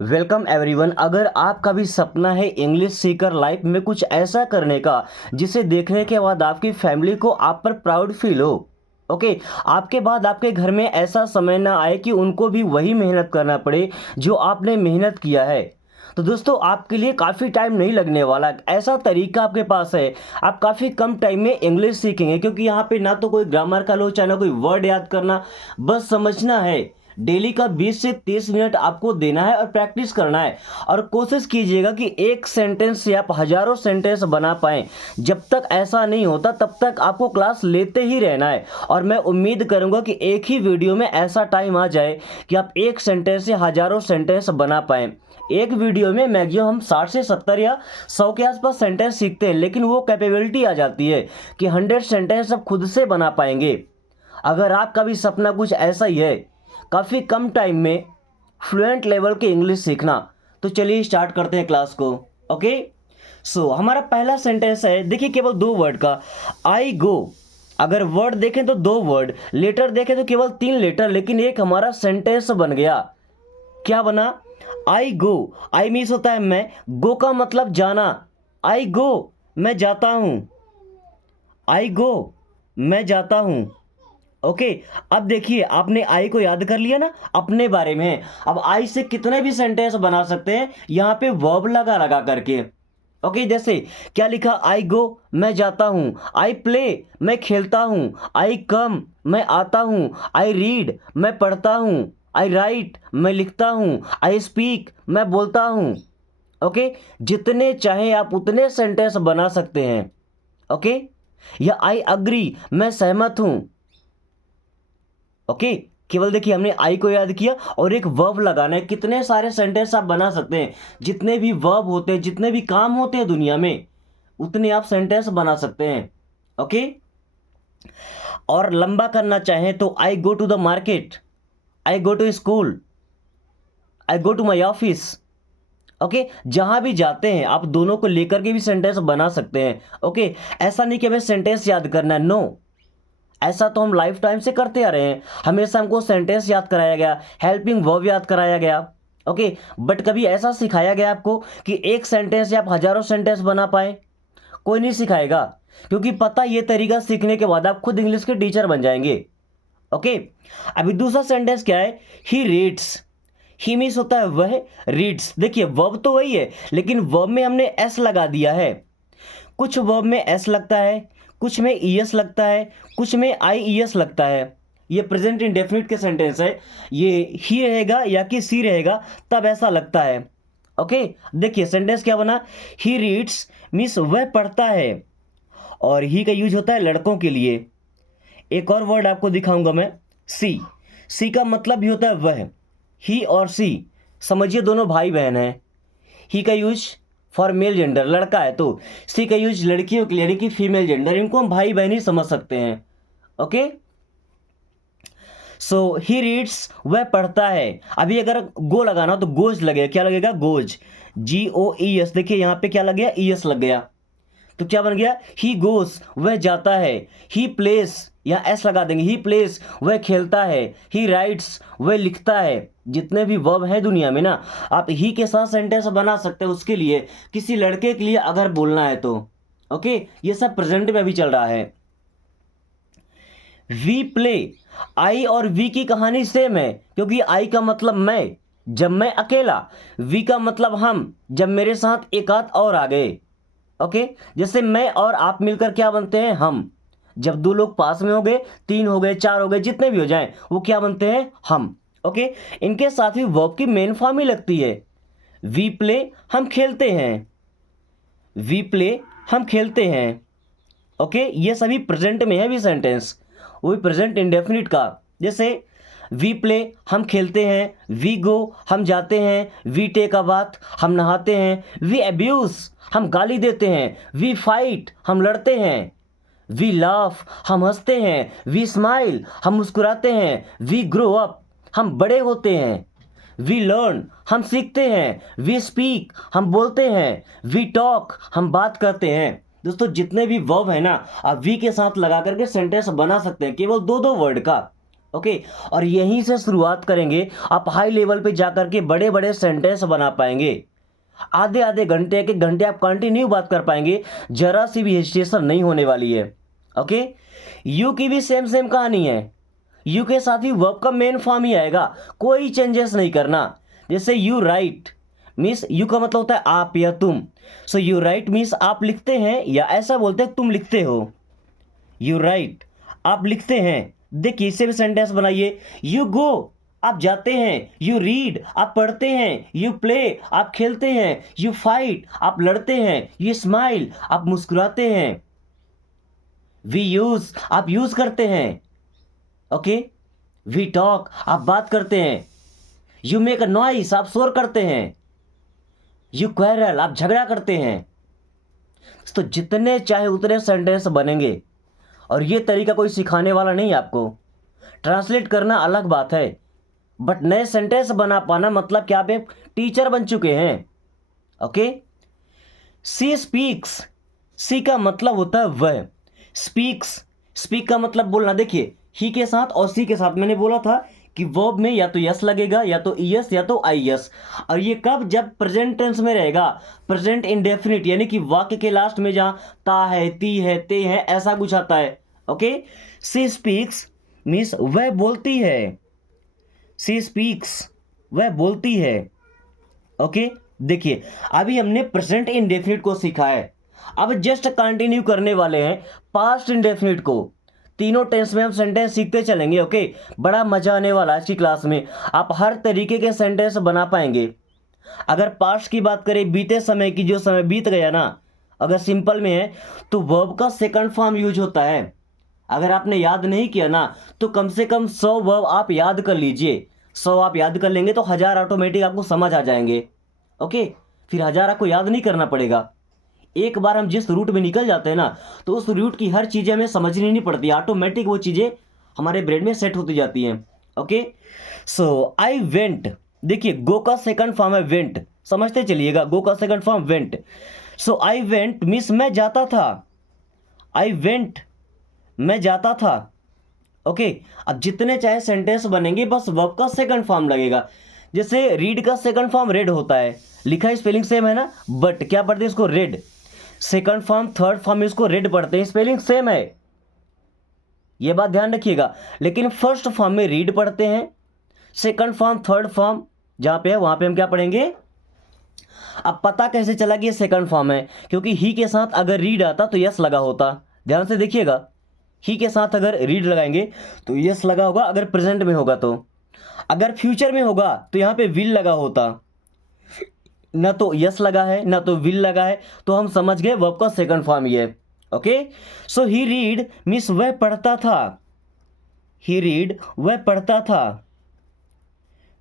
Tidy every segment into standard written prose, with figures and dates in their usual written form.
Welcome everyone. अगर आपका भी सपना है इंग्लिश सीकर लाइफ में कुछ ऐसा करने का जिसे देखने के बाद आपकी फैमिली को आप पर प्राउड फील हो, ओके, आपके बाद आपके घर में ऐसा समय ना आए कि उनको भी वही मेहनत करना पड़े जो आपने मेहनत किया है, तो दोस्तों आपके लिए काफ़ी टाइम नहीं लगने वाला। ऐसा तरीका आपके पास है, आप काफ़ी कम टाइम में इंग्लिश सीखेंगे, क्योंकि यहाँ पे ना तो कोई ग्रामर का लोचा, ना कोई वर्ड याद करना, बस समझना है। डेली का 20 से 30 मिनट आपको देना है और प्रैक्टिस करना है। और कोशिश कीजिएगा कि एक सेंटेंस से आप हजारों सेंटेंस बना पाएं। जब तक ऐसा नहीं होता तब तक आपको क्लास लेते ही रहना है। और मैं उम्मीद करूंगा कि एक ही वीडियो में ऐसा टाइम आ जाए कि आप एक सेंटेंस से हजारों सेंटेंस बना पाएं। एक वीडियो में मैक्सिमम हम 60 से 70 या 100 के आसपास सेंटेंस सीखते हैं, लेकिन वो कैपेबिलिटी आ जाती है कि 100 सेंटेंस आप खुद से बना पाएंगे। अगर आपका भी सपना कुछ ऐसा ही है, काफ़ी कम टाइम में फ्लुएंट लेवल के इंग्लिश सीखना, तो चलिए स्टार्ट करते हैं क्लास को। ओके, सो हमारा पहला सेंटेंस है, देखिए केवल 2 वर्ड का, आई गो। अगर वर्ड देखें तो 2 वर्ड, लेटर देखें तो केवल 3 लेटर, लेकिन एक हमारा सेंटेंस बन गया। क्या बना? आई गो। आई मीन्स होता है मैं, गो का मतलब जाना। आई गो, मैं जाता हूं। आई गो, मैं जाता हूं। ओके, अब देखिए आपने आई को याद कर लिया ना, अपने बारे में। अब आई से कितने भी सेंटेंस बना सकते हैं यहाँ पे वर्ब लगा लगा करके। ओके, जैसे क्या लिखा? आई गो, मैं जाता हूँ। आई प्ले, मैं खेलता हूँ। आई कम, मैं आता हूँ। आई रीड, मैं पढ़ता हूँ। आई राइट, मैं लिखता हूँ। आई स्पीक, मैं बोलता हूँ। ओके, जितने चाहे आप उतने सेंटेंस बना सकते हैं। ओके, या आई अग्री, मैं सहमत हूँ। ओके, केवल देखिए हमने आई को याद किया और एक वर्ब लगाना है। कितने सारे सेंटेंस आप बना सकते हैं, जितने भी वर्ब होते हैं, जितने भी काम होते हैं दुनिया में, उतने आप सेंटेंस बना सकते हैं। ओके, और लंबा करना चाहें तो I go to the market, I go to school, I go to my office. Okay, जहां भी जाते हैं आप दोनों को लेकर के भी सेंटेंस बना सकते हैं। ओके, ऐसा नहीं कि हमें सेंटेंस याद करना है, नो, ऐसा तो हम लाइफ टाइम से करते आ रहे हैं। हमेशा हमको सेंटेंस याद कराया गया, हेल्पिंग वर्ब याद कराया गया। ओके, बट कभी ऐसा सिखाया गया आपको कि एक सेंटेंस से आप हजारों सेंटेंस बना पाए? कोई नहीं सिखाएगा, क्योंकि पता ये तरीका सीखने के बाद आप खुद इंग्लिश के टीचर बन जाएंगे। ओके, अभी दूसरा सेंटेंस क्या है? He reads. ही मीन्स होता है वह, रीड्स देखिए वर्ब तो वही है, लेकिन वर्ब में हमने एस लगा दिया है। कुछ वर्ब में एस लगता है, कुछ में ईएस लगता है, कुछ में आईईएस लगता है। ये प्रेजेंट इंडेफिनिट के सेंटेंस है, ये ही रहेगा या कि सी रहेगा तब ऐसा लगता है। ओके, देखिए सेंटेंस क्या बना? ही रीड्स मीन्स वह पढ़ता है, और ही का यूज होता है लड़कों के लिए। एक और वर्ड आपको दिखाऊंगा मैं, सी। सी का मतलब भी होता है वह। ही और सी समझिए दोनों भाई बहन हैं। ही का यूज फॉर मेल जेंडर, लड़का है तो सी का यूज लड़कियों के लिए, यानी कि फीमेल जेंडर। इनको हम भाई बहन ही समझ सकते हैं। ओके, सो ही रीड्स, वह पढ़ता है। अभी अगर गो लगाना तो गोज लगेगा। क्या लगेगा? Goes, GOES। देखिए यहाँ पे क्या लग गया? ES लग गया, तो क्या बन गया? ही गोस, वह जाता है। ही प्लेस, या एस लगा देंगे, ही प्लेस, वह खेलता है। ही राइट्स, वह लिखता है। जितने भी वर्ब है दुनिया में ना, आप ही के साथ सेंटेंस बना सकते हैं उसके लिए, किसी लड़के के लिए अगर बोलना है तो। ओके, ये सब प्रेजेंट में अभी चल रहा है। वी प्ले, आई और वी की कहानी सेम है, क्योंकि आई का मतलब मैं, जब मैं अकेला। वी का मतलब हम, जब मेरे साथ एक आध और आ गए। ओके, जैसे मैं और आप मिलकर क्या बनते हैं? हम। जब 2 लोग पास में हो गए, 3 हो गए, 4 हो गए, जितने भी हो जाएं, वो क्या बनते हैं? हम। ओके, इनके साथ ही वर्ब की मेन फॉर्म ही लगती है। वी प्ले, हम खेलते हैं। वी प्ले, हम खेलते हैं। ओके, ये सभी प्रेजेंट में है भी सेंटेंस, वो भी प्रेजेंट इंडेफिनिट का। जैसे वी प्ले, हम खेलते हैं। वी गो, हम जाते हैं। वी टेक अ बाथ, हम नहाते हैं। वी अब्यूज, हम गाली देते हैं। वी फाइट, हम लड़ते हैं। वी लाफ, हम हंसते हैं। वी स्माइल, हम मुस्कुराते हैं। वी ग्रो अप, हम बड़े होते हैं। वी लर्न, हम सीखते हैं। वी स्पीक, हम बोलते हैं। वी टॉक, हम बात करते हैं। दोस्तों जितने भी वर्ब है ना, आप वी के साथ लगा करके सेंटेंस बना सकते हैं, केवल 2 वर्ड का। ओके, और यहीं से शुरुआत करेंगे, आप हाई लेवल पे जाकर के बड़े बड़े सेंटेंस बना पाएंगे। आधे आधे घंटे, एक एक घंटे आप कंटिन्यू बात कर पाएंगे, जरा सी भी हेजिटेशन नहीं होने वाली है। ओके, यू की भी सेम सेम कहानी है। यू के साथ ही वर्ब का मेन फॉर्म ही आएगा, कोई चेंजेस नहीं करना। जैसे यू राइट मीन्स यू का मतलब होता है आप या तुम। सो यू राइट मीन्स आप लिखते हैं, या ऐसा बोलते हैं तुम लिखते हो। यू राइट, आप लिखते हैं। देखिए इससे भी सेंटेंस बनाइए। यू गो, आप जाते हैं। यू रीड, आप पढ़ते हैं। यू प्ले, आप खेलते हैं। यू फाइट, आप लड़ते हैं। यू स्माइल, आप मुस्कुराते हैं। वी यूज, आप यूज करते हैं। ओके, वी टॉक, आप बात करते हैं। यू मेक अ नॉइस, आप शोर करते हैं। यू क्वेरल, आप झगड़ा करते हैं। तो जितने चाहे उतने सेंटेंस बनेंगे, और ये तरीका कोई सिखाने वाला नहीं है आपको। ट्रांसलेट करना अलग बात है, बट नए सेंटेंस बना पाना मतलब कि आप एक टीचर बन चुके हैं। ओके, सी स्पीक्स, सी का मतलब होता है वह। स्पीक्स, स्पीक का मतलब बोलना। देखिए ही के साथ और सी के साथ मैंने बोला था कि वर्ब में या तो यस लगेगा, या तो ईएस, या तो आईएस। और ये कब, जब प्रेजेंट टेंस में रहेगा, प्रेजेंट इंडेफिनिट, यानी कि वाक्य के लास्ट में जहाँ ता है, ती है, ते है, ऐसा कुछ आता है। ओके, सी स्पीक्स मीन्स वह बोलती है। सी स्पीक्स, वह बोलती है। ओके, देखिए अभी हमने प्रेजेंट इंडेफिनिट को सीखा है, अब जस्ट कंटिन्यू करने वाले हैं पास्ट इंडेफिनिट को। तीनों टेंस में हम सेंटेंस सीखते चलेंगे। ओके, बड़ा मजा आने वाला है आज की क्लास में, आप हर तरीके के सेंटेंस बना पाएंगे। अगर पास्ट की बात करें, बीते समय की, जो समय बीत गया ना, अगर सिंपल में है तो वर्ब का सेकंड फॉर्म यूज होता है। अगर आपने याद नहीं किया ना, तो कम से कम 100 वर्ब आप याद कर लीजिए। 100 आप याद कर लेंगे तो 1000 ऑटोमेटिक आपको समझ आ जाएंगे। ओके, फिर 1000 आपको याद नहीं करना पड़ेगा। एक बार हम जिस रूट में निकल जाते हैं ना, तो उस रूट की हर चीज़ें हमें समझनी नहीं पड़ती, ऑटोमेटिक वो चीज़ें हमारे ब्रेन में सेट होती जाती हैं। ओके, सो आई वेंट, देखिए गो का सेकंड फॉर्म है वेंट, समझते चलिएगा, गो का second form went. So I went means मैं जाता था। आई वेंट, मैं जाता था। ओके, अब जितने चाहे सेंटेंस बनेंगे, बस वर्ब का सेकंड फॉर्म लगेगा। जैसे रीड का सेकंड फॉर्म रेड होता है, लिखा स्पेलिंग सेम है ना, बट क्या पढ़ते हैं इसको, red. Second form, third form इसको रेड पढ़ते हैं, स्पेलिंग सेम है, ये बात ध्यान रखिएगा। लेकिन फर्स्ट फॉर्म में रीड पढ़ते हैं, सेकंड फॉर्म, थर्ड फॉर्म जहां पे है वहां पे हम क्या पढ़ेंगे। अब पता कैसे चला कि ये सेकंड फॉर्म है, क्योंकि ही के साथ अगर रीड आता तो यस लगा होता। ध्यान से देखिएगा, ही के साथ अगर रीड लगाएंगे तो यस लगा होगा, अगर प्रेजेंट में होगा तो। अगर फ्यूचर में होगा तो यहाँ पे विल लगा होता। ना तो यस लगा है, ना तो विल लगा है, तो हम समझ गए वर्ब का सेकंड फॉर्म ये है। ओके, सो ही रीड मीन्स वह पढ़ता था। ही रीड, वह पढ़ता था।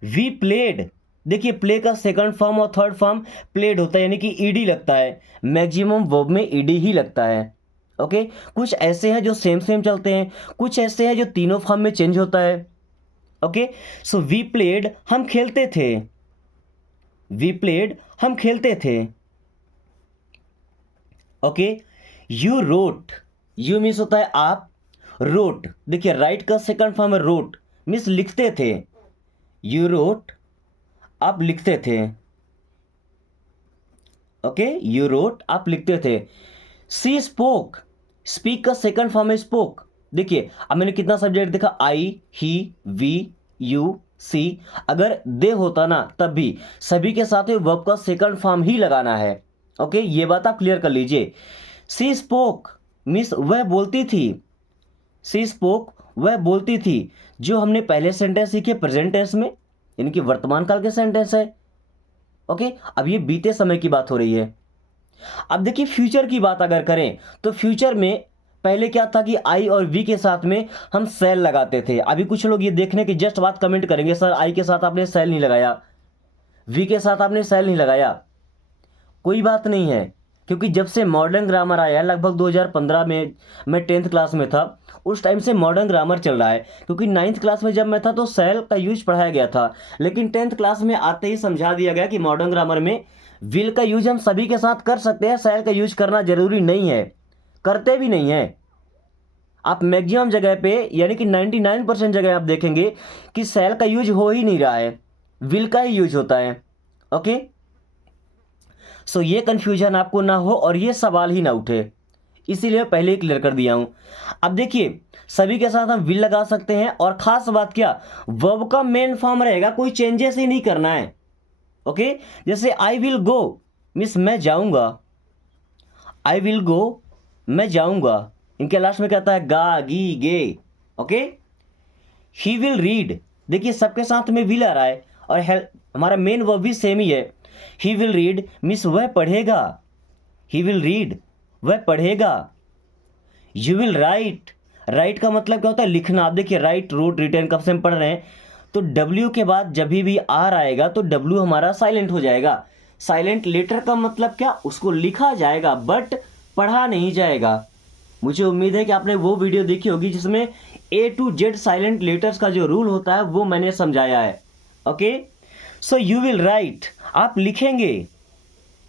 वी प्लेड, देखिए प्ले का सेकंड फॉर्म और थर्ड फॉर्म प्लेड होता है, यानी कि ईडी लगता है, मैक्सिमम वर्ब में ईडी ही लगता है। ओके, कुछ ऐसे हैं जो सेम सेम चलते हैं, कुछ ऐसे हैं जो तीनों फॉर्म में चेंज होता है। ओके, सो वी प्लेड, हम खेलते थे। वी प्लेड, हम खेलते थे। Okay, you wrote, you means होता है आप, रोट, देखिए राइट का सेकंड फॉर्म है रोट, मीन्स लिखते थे। यू रोट, आप लिखते थे। ओके, यू रोट, आप लिखते थे। सी स्पोक, स्पीक का सेकंड फॉर्म है स्पोक। देखिए अब मैंने कितना सब्जेक्ट देखा, आई, ही, वी, यू, सी। अगर दे होता ना तब भी सभी के साथ वर्ब का सेकंड फॉर्म ही लगाना है। ओके, ये बात आप क्लियर कर लीजिए। सी स्पोक मीन्स वह बोलती थी। सी स्पोक, वह बोलती थी। जो हमने पहले सेंटेंस सीखे प्रेजेंट टेंस में, यानी कि वर्तमान काल के सेंटेंस है। ओके, अब ये बीते समय की बात हो रही है। अब देखिए फ्यूचर की बात अगर करें तो फ्यूचर में पहले क्या था कि आई और वी के साथ में हम सेल लगाते थे। अभी कुछ लोग ये देखने के जस्ट बात कमेंट करेंगे, सर आई के साथ आपने सेल नहीं लगाया, वी के साथ आपने सेल नहीं लगाया। कोई बात नहीं है, क्योंकि जब से मॉडर्न ग्रामर आया लगभग 2015 में, मैं 10th क्लास में था, उस टाइम से मॉडर्न ग्रामर चल रहा है। क्योंकि 9th क्लास में जब मैं था तो सेल का यूज पढ़ाया गया था, लेकिन 10th क्लास में आते ही समझा दिया गया कि मॉडर्न ग्रामर में विल का यूज हम सभी के साथ कर सकते हैं, सेल का यूज करना जरूरी नहीं है, करते भी नहीं है। आप मैक्सिमम जगह पे यानी कि 99% जगह आप देखेंगे कि शैल का यूज हो ही नहीं रहा है, विल का ही यूज होता है। ओके, सो ये कन्फ्यूजन आपको ना हो और ये सवाल ही ना उठे, इसीलिए मैं पहले ही क्लियर कर दिया हूँ। अब देखिए, सभी के साथ हम विल लगा सकते हैं, और ख़ास बात क्या, वर्ब का मेन फॉर्म रहेगा, कोई चेंजेस ही नहीं करना है। ओके, जैसे आई विल गो मीन्स मैं जाऊँगा, आई विल गो मैं जाऊँगा, इनके लास्ट में कहता है गा गी गे। ओके, ही विल रीड, देखिए सबके साथ में विल आ रहा है, और हमारा मेन वर्ब भी सेम ही है। ही विल रीड मीन्स वह पढ़ेगा, ही विल रीड वह पढ़ेगा। यू विल राइट, राइट का मतलब क्या होता है, लिखना। आप देखिए राइट, रोट, रिटर्न कब से हम पढ़ रहे हैं, तो डब्ल्यू के बाद जब भी आर आएगा तो डब्ल्यू हमारा साइलेंट हो जाएगा। साइलेंट लेटर का मतलब क्या, उसको लिखा जाएगा बट पढ़ा नहीं जाएगा। मुझे उम्मीद है कि आपने वो वीडियो देखी होगी जिसमें ए टू जेड साइलेंट लेटर्स का जो रूल होता है वो मैंने समझाया है। Okay, so you will right, आप लिखेंगे,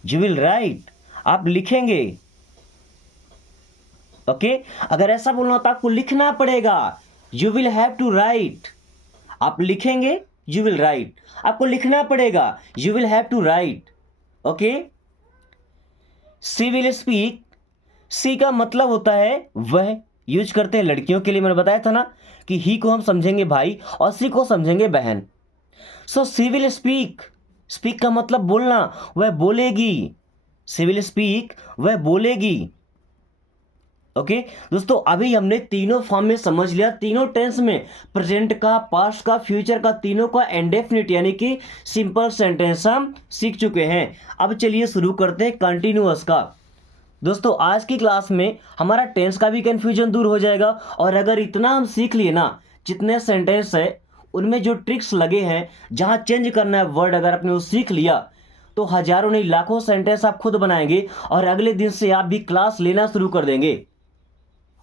यू विल राइट आप लिखेंगे। ओके, अगर ऐसा बोलना हो तो आपको लिखना पड़ेगा, you will have to write. आप लिखेंगे, यू विल राइट, आपको लिखना पड़ेगा, you will have to write. Okay, she will speak, she का मतलब होता है वह, यूज करते हैं लड़कियों के लिए। मैंने बताया था ना कि ही को हम समझेंगे भाई और सी को समझेंगे बहन। सो सी विल स्पीक, स्पीक का मतलब बोलना, वह बोलेगी, सी विल स्पीक वह बोलेगी। ओके दोस्तों, अभी हमने तीनों फॉर्म में समझ लिया, तीनों टेंस में, प्रेजेंट का, पास्ट का, फ्यूचर का, तीनों का इंडेफिनिट यानी कि सिंपल सेंटेंस हम सीख चुके हैं। अब चलिए शुरू करते हैं कंटिन्यूअस का। दोस्तों आज की क्लास में हमारा टेंस का भी कन्फ्यूजन दूर हो जाएगा, और अगर इतना हम सीख लिए ना, जितने सेंटेंस है उनमें जो ट्रिक्स लगे हैं, जहाँ चेंज करना है वर्ड, अगर आपने वो सीख लिया तो हजारों नहीं लाखों सेंटेंस आप खुद बनाएंगे, और अगले दिन से आप भी क्लास लेना शुरू कर देंगे।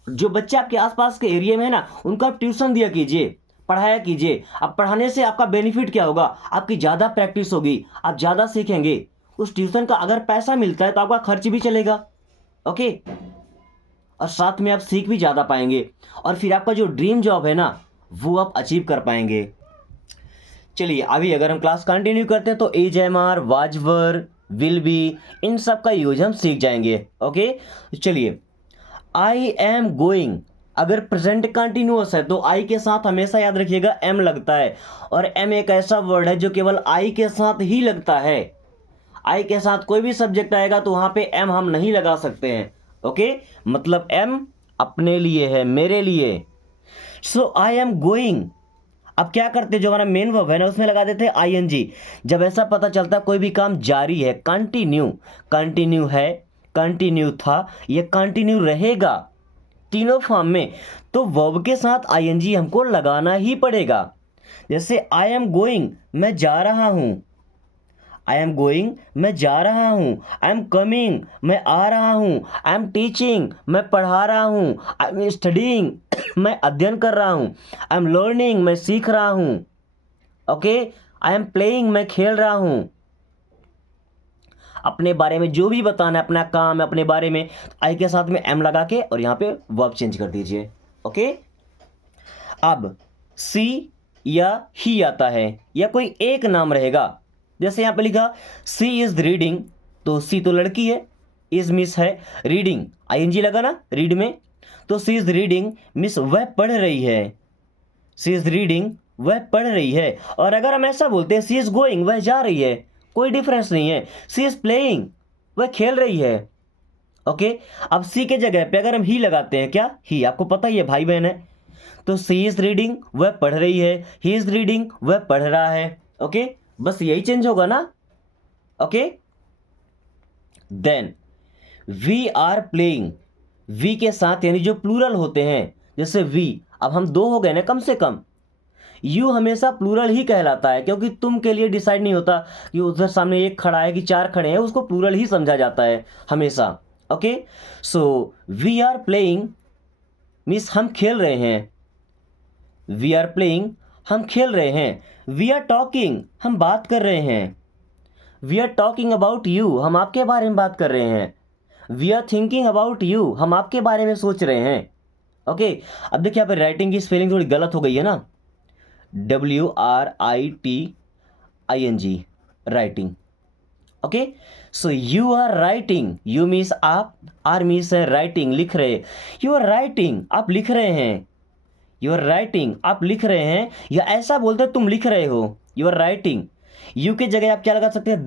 जो बच्चे आपके आसपास के एरिया में है ना, उनको आप ट्यूशन दिया कीजिए, पढ़ाया कीजिए। अब पढ़ाने से आपका बेनिफिट क्या होगा, आपकी ज़्यादा प्रैक्टिस होगी, आप ज़्यादा सीखेंगे। उस ट्यूशन का अगर पैसा मिलता है तो आपका खर्च भी चलेगा। ओके, और साथ में आप सीख भी ज़्यादा पाएंगे, और फिर आपका जो ड्रीम जॉब है ना वो आप अचीव कर पाएंगे। चलिए अभी अगर हम क्लास कंटिन्यू करते हैं तो as am are, was were, will be, इन सब का यूज हम सीख जाएंगे। ओके, चलिए, आई एम गोइंग, अगर प्रेजेंट कंटिन्यूअस है तो आई के साथ हमेशा याद रखिएगा एम लगता है, और एम एक ऐसा वर्ड है जो केवल आई के साथ ही लगता है। आई के साथ कोई भी सब्जेक्ट आएगा तो वहां पे एम हम नहीं लगा सकते हैं। ओके, मतलब एम अपने लिए है, मेरे लिए। सो आई एम गोइंग, अब क्या करते, जो हमारा मेन वर्ब है ना उसमें लगा देते हैं आईएनजी। जब ऐसा पता चलता कोई भी काम जारी है, कंटिन्यू, कंटिन्यू है, कंटिन्यू था, ये कंटिन्यू रहेगा, तीनों फॉर्म में, तो वर्ब के साथ आईएनजी हमको लगाना ही पड़ेगा। जैसे आई एम गोइंग, मैं जा रहा हूं, आई एम गोइंग मैं जा रहा हूँ, आई एम कमिंग मैं आ रहा हूँ, आई एम टीचिंग मैं पढ़ा रहा हूँ, आई एम स्टडीइंग मैं अध्ययन कर रहा हूँ, आई एम लर्निंग मैं सीख रहा हूँ। ओके, आई एम प्लेइंग मैं खेल रहा हूँ। अपने बारे में जो भी बताना है, अपना काम है, अपने बारे में, आई के साथ में एम लगा के और यहाँ पे वर्ब चेंज कर दीजिए। ओके, अब सी या ही आता है, या कोई एक नाम रहेगा। जैसे यहाँ पे लिखा सी इज रीडिंग, तो सी तो लड़की है, इज मिस है, रीडिंग आईएनजी लगा ना रीड में, तो सी इज रीडिंग मिस वह पढ़ रही है, सी इज रीडिंग वह पढ़ रही है। और अगर हम ऐसा बोलते हैं सी इज गोइंग वह जा रही है, कोई डिफरेंस नहीं है। सी इज प्लेइंग वह खेल रही है। ओके, अब सी के जगह पे अगर हम ही लगाते हैं, क्या ही, आपको पता ही है भाई बहन है, तो सी इज रीडिंग वह पढ़ रही है, ही इज रीडिंग वह पढ़ रहा है। ओके, बस यही चेंज होगा ना। Okay, then we are playing, we के साथ यानी जो प्लूरल होते हैं, जैसे वी, अब हम दो हो गए ना कम से कम। यू हमेशा प्लूरल ही कहलाता है, क्योंकि तुम के लिए डिसाइड नहीं होता कि उधर सामने एक खड़ा है कि चार खड़े हैं, उसको प्लूरल ही समझा जाता है हमेशा। Okay, so we are playing means हम खेल रहे हैं, वी आर प्लेइंग हम खेल रहे हैं। वी आर टॉकिंग हम बात कर रहे हैं, we are talking about you हम आपके बारे में बात कर रहे हैं। We are thinking about you हम आपके बारे में सोच रहे हैं। ओके, अब देखिए यहाँ पे राइटिंग की स्पेलिंग थोड़ी गलत हो गई है ना, WRITING, writing. Okay, so you are writing, you means आप, आर मीन्स राइटिंग, लिख रहे, यू आर राइटिंग, आप लिख रहे हैं, यू आर राइटिंग, आप लिख रहे हैं, या ऐसा बोलते हैं तुम लिख रहे हो, यू आर राइटिंग। यू के जगह आप क्या लगा सकते हैं,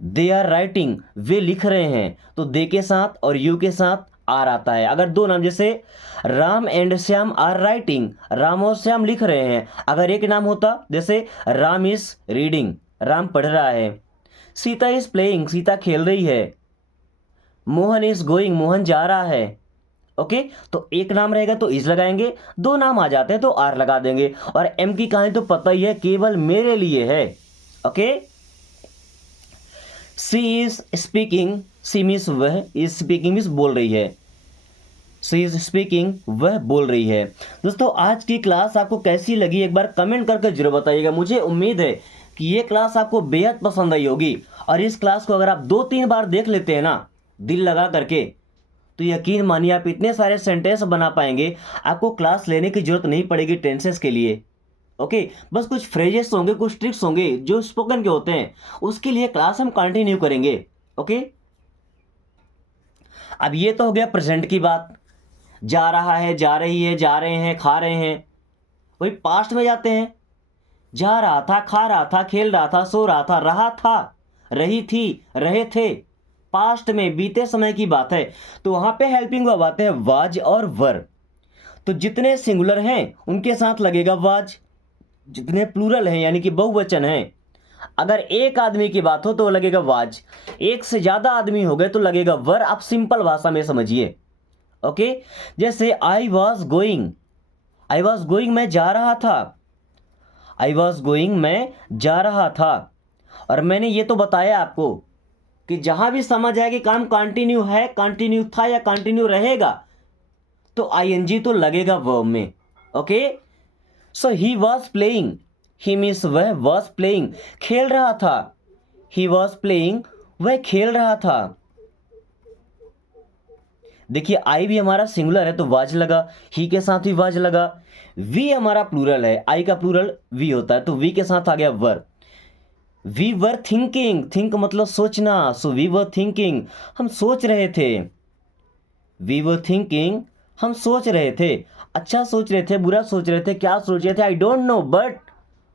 दे आर राइटिंग, वे लिख रहे हैं, तो दे के साथ और यू के साथ आर आता है। अगर दो नाम, जैसे Ram and Shyam are writing, Ram और श्याम लिख रहे हैं। अगर एक नाम होता, जैसे राम इज रीडिंग, राम पढ़ रहा है। सीता इज प्लेइंग, सीता खेल रही है। मोहन इज गोइंग, मोहन जा रहा है। ओके, तो एक नाम रहेगा तो इज लगाएंगे, दो नाम आ जाते हैं तो आर लगा देंगे। और एम की कहानी तो पता ही है, केवल मेरे लिए है। Okay, she is speaking, she means वह, इज स्पीकिंग मीन्स बोल रही है, सी इज स्पीकिंग, वह बोल रही है। दोस्तों, आज की क्लास आपको कैसी लगी एक बार कमेंट करके जरूर बताइएगा। मुझे उम्मीद है कि ये क्लास आपको बेहद पसंद आई होगी, और इस क्लास को अगर आप 2-3 बार देख लेते हैं ना दिल लगा करके, तो यकीन मानिए आप इतने सारे सेंटेंस बना पाएंगे, आपको क्लास लेने की जरूरत नहीं पड़ेगी टेंसेस के लिए। ओके, बस कुछ फ्रेजेस होंगे, कुछ ट्रिक्स होंगे जो स्पोकन के होते हैं, उसके लिए क्लास हम कंटिन्यू करेंगे। ओके, अब ये तो हो गया प्रेजेंट की बात, जा रहा है, जा रही है, जा रहे हैं, खा रहे हैं। वही पास्ट में जाते हैं, जा रहा था, खा रहा था, खेल रहा था, सो रहा था, रही थी, रहे थे। पास्ट में बीते समय की बात है, तो वहां पे हेल्पिंग वर्ब आते हैं वाज और वर। तो जितने सिंगुलर हैं उनके साथ लगेगा वाज, जितने प्लूरल हैं यानी कि बहुवचन हैं, अगर एक आदमी की बात हो तो लगेगा वाज, एक से ज्यादा आदमी हो गए तो लगेगा वर। आप सिंपल भाषा में समझिए। ओके, जैसे I was going, I was going, मैं जा रहा था, आई वॉज गोइंग, मैं जा रहा था। और मैंने ये तो बताया आपको कि जहां भी समझ आए कि काम कंटिन्यू है, कंटिन्यू था या कंटिन्यू रहेगा, तो आईएनजी तो लगेगा वर्ब में। Okay, so he was playing, he means वह, वॉज प्लेइंग, खेल रहा था, ही वॉज प्लेइंग, वह खेल रहा था। देखिए आई भी हमारा सिंगुलर है तो वाज लगा, ही के साथ भी वाज लगा। वी हमारा प्लूरल है, आई का प्लूरल वी होता है, तो वी के साथ आ गया वर। वी वर थिंकिंग, थिंक मतलब सोचना, सो वी वर थिंकिंग, हम सोच रहे थे। वी वर थिंकिंग, हम सोच रहे थे, अच्छा सोच रहे थे, बुरा सोच रहे थे, क्या सोच रहे थे आई डोंट नो, बट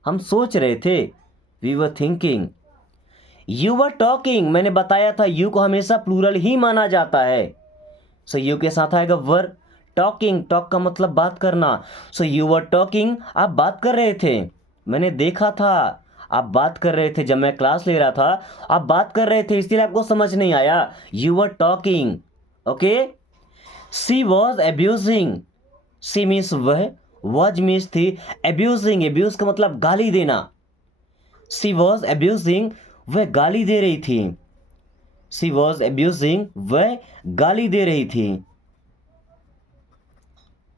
हम सोच रहे थे। We were thinking. You were talking, मैंने बताया था यू को हमेशा प्लूरल ही माना जाता है, सो यू के साथ आएगा वर। टॉकिंग, टॉक का मतलब बात करना, सो यू वर टॉकिंग, आप बात कर रहे थे। मैंने देखा था, आप बात कर रहे थे, जब मैं क्लास ले रहा था आप बात कर रहे थे, इसलिए आपको समझ नहीं आया, you were talking. Okay, she was abusing, she means वह, वॉज मीन्स थी, एब्यूजिंग, एब्यूज का मतलब गाली देना। सी वॉज एब्यूजिंग, वह गाली दे रही थी, सी वॉज एब्यूजिंग, वह गाली दे रही थी।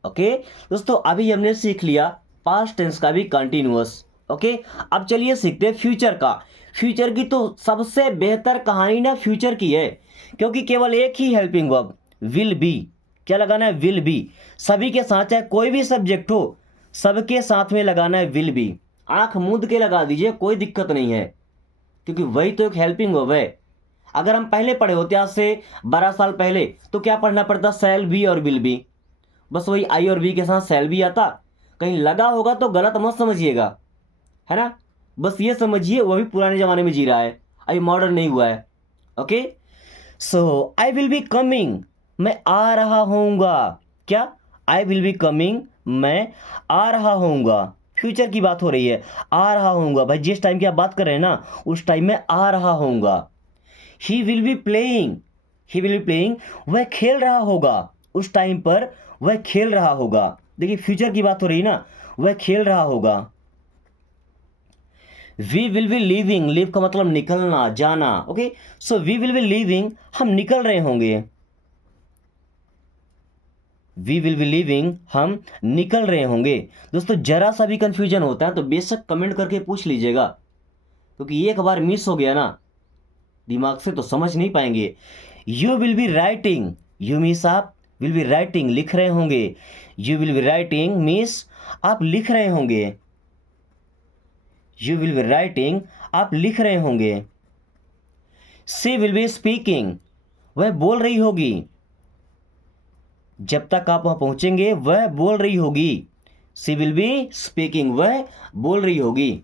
ओके दोस्तों, अभी हमने सीख लिया पास्ट टेंस का भी कंटिन्यूअस। ओके, अब चलिए सीखते हैं फ्यूचर का। फ्यूचर की तो सबसे बेहतर कहानी ना फ्यूचर की है, क्योंकि केवल एक ही हेल्पिंग वर्ब विल बी, क्या लगाना है, विल बी। सभी के साथ, चाहे कोई भी सब्जेक्ट हो, सबके साथ में लगाना है विल बी। आंख मूंद के लगा दीजिए, कोई दिक्कत नहीं है, क्योंकि वही तो एक हेल्पिंग वर्ब है। अगर हम पहले पढ़े होते आज से 12 साल पहले, तो क्या पढ़ना पड़ता, शैल बी और विल बी, बस वही आई और वी के साथ शैल बी आता। कहीं लगा होगा तो गलत मत समझिएगा, है ना, बस ये समझिए वो भी पुराने ज़माने में जी रहा है, अभी मॉडर्न नहीं हुआ है। Okay, so I will be coming, मैं आ रहा होऊंगा, क्या, आई विल बी कमिंग, मैं आ रहा होऊंगा। फ्यूचर की बात हो रही है, आ रहा होऊंगा, भाई जिस टाइम की आप बात कर रहे हैं ना उस टाइम में आ रहा होऊंगा। He will be playing, he will be playing, वह खेल रहा होगा, उस टाइम पर वह खेल रहा होगा। देखिए फ्यूचर की बात हो रही है ना, वह खेल रहा होगा। We will be leaving, leave का मतलब निकलना, जाना। Okay, so we will be leaving, हम निकल रहे होंगे, वी विल बी लीविंग, हम निकल रहे होंगे। दोस्तों जरा सा भी कंफ्यूजन होता है तो बेशक कमेंट करके पूछ लीजिएगा, क्योंकि एक बार मिस हो गया ना दिमाग से तो समझ नहीं पाएंगे। You will be writing, you means आप, विल बी राइटिंग लिख रहे होंगे, you will be writing means आप लिख रहे होंगे, यू विल बी राइटिंग आप लिख रहे होंगे। शी विल बी स्पीकिंग वह बोल रही होगी, जब तक आप वहां पहुंचेंगे वह बोल रही होगी। शी विल बी स्पीकिंग वह बोल रही होगी।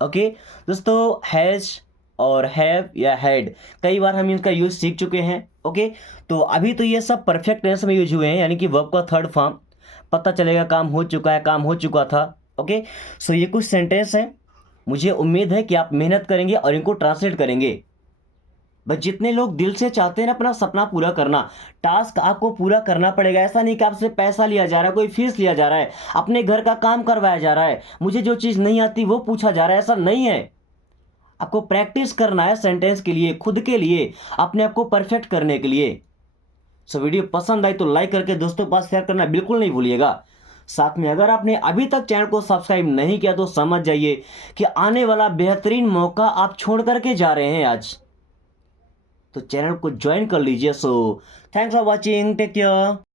ओके दोस्तों, हैज और हैव या हैड कई बार हम इनका यूज सीख चुके हैं। ओके तो अभी तो ये सब परफेक्ट टेंस में यूज हुए हैं, यानी कि वर्ब का थर्ड फॉर्म, पता चलेगा काम हो चुका है, काम हो चुका था। ओके सो ये कुछ सेंटेंस हैं, मुझे उम्मीद है कि आप मेहनत करेंगे और इनको ट्रांसलेट करेंगे। बस जितने लोग दिल से चाहते हैं ना अपना सपना पूरा करना, टास्क आपको पूरा करना पड़ेगा। ऐसा नहीं कि आपसे पैसा लिया जा रहा है, कोई फीस लिया जा रहा है, अपने घर का काम करवाया जा रहा है, मुझे जो चीज़ नहीं आती वो पूछा जा रहा है, ऐसा नहीं है। आपको प्रैक्टिस करना है सेंटेंस के लिए, खुद के लिए, अपने आप को परफेक्ट करने के लिए। सो वीडियो पसंद आई तो लाइक करके दोस्तों के पास शेयर करना बिल्कुल नहीं भूलिएगा। साथ में अगर आपने अभी तक चैनल को सब्सक्राइब नहीं किया तो समझ जाइए कि आने वाला बेहतरीन मौका आप छोड़ करके जा रहे हैं आज, तो चैनल को ज्वाइन कर लीजिए। So thanks for watching, take care.